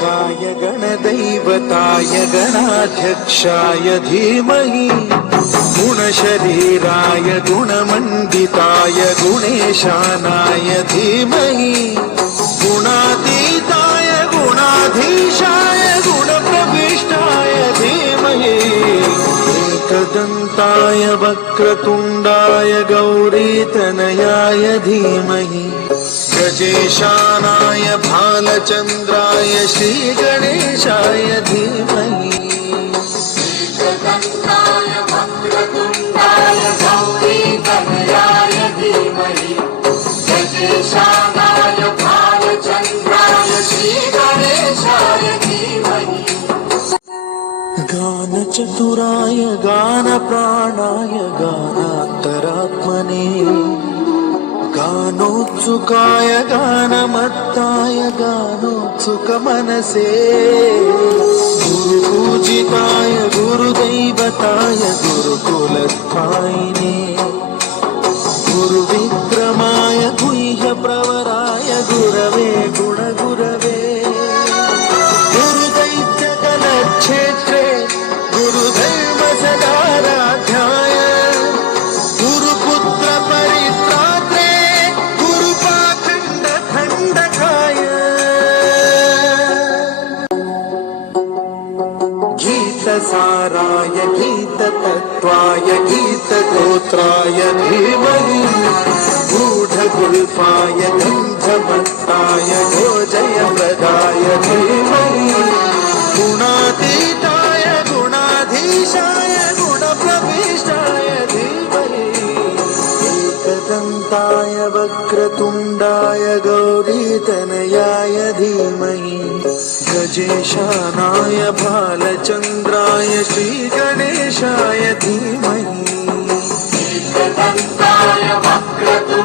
गणाध्यक्षाय गणदैवताय गणाध्यक्षाय धीमहि गुणशरीराय गुणमण्डिताय गुणेशानाय धीमहि गुणातीताय गुणाधीशाय गुणप्रविष्टाय धीमहि एकदन्ताय वक्रतुण्डाय गौरीतनयाय धीमहि गजेशानाय भालचन्द्राय श्रीगणेशाय धीमहि एकदन्ताय वक्रतुण्डाय गौरीतनयाय धीमहि गजेशानाय भालचन्द्राय श्रीगणेशाय धीमहि गानचतुराय गानप्राणाय गानान्तरात्मने गानोत्सुकाय गानमत्ताय गानोत्सुकमनसे गुरुपूजिताय गुरुदैवताय गुरुकुलस्थायिने गुरुविक्रमाय गुह्यप्रवराय गुरवे गुणगुरवे गुरुदैत्यकलक्षेत्रे गुरुधर्मसदाराध्याय गुरुपुत्रपरित्रात्रे गुरुपाखण्डखण्डकाय गीतसाराय गीततत्त्वाय गीतगोत्राय धीमहि गूढगुल्फाय गन्धमत्ताय गोजयप्रदाय धीमहि गुणातीताय गुणाधीशाय गुणप्रविष्टाय धीमहि एकदन्ताय वक्रतुण्डाय गौरीतनयाय धीमहि गजेशानाय भालचन्द्राय श्रीगणेशाय धीमहि एकदन्ताय वक्रतुण्डाय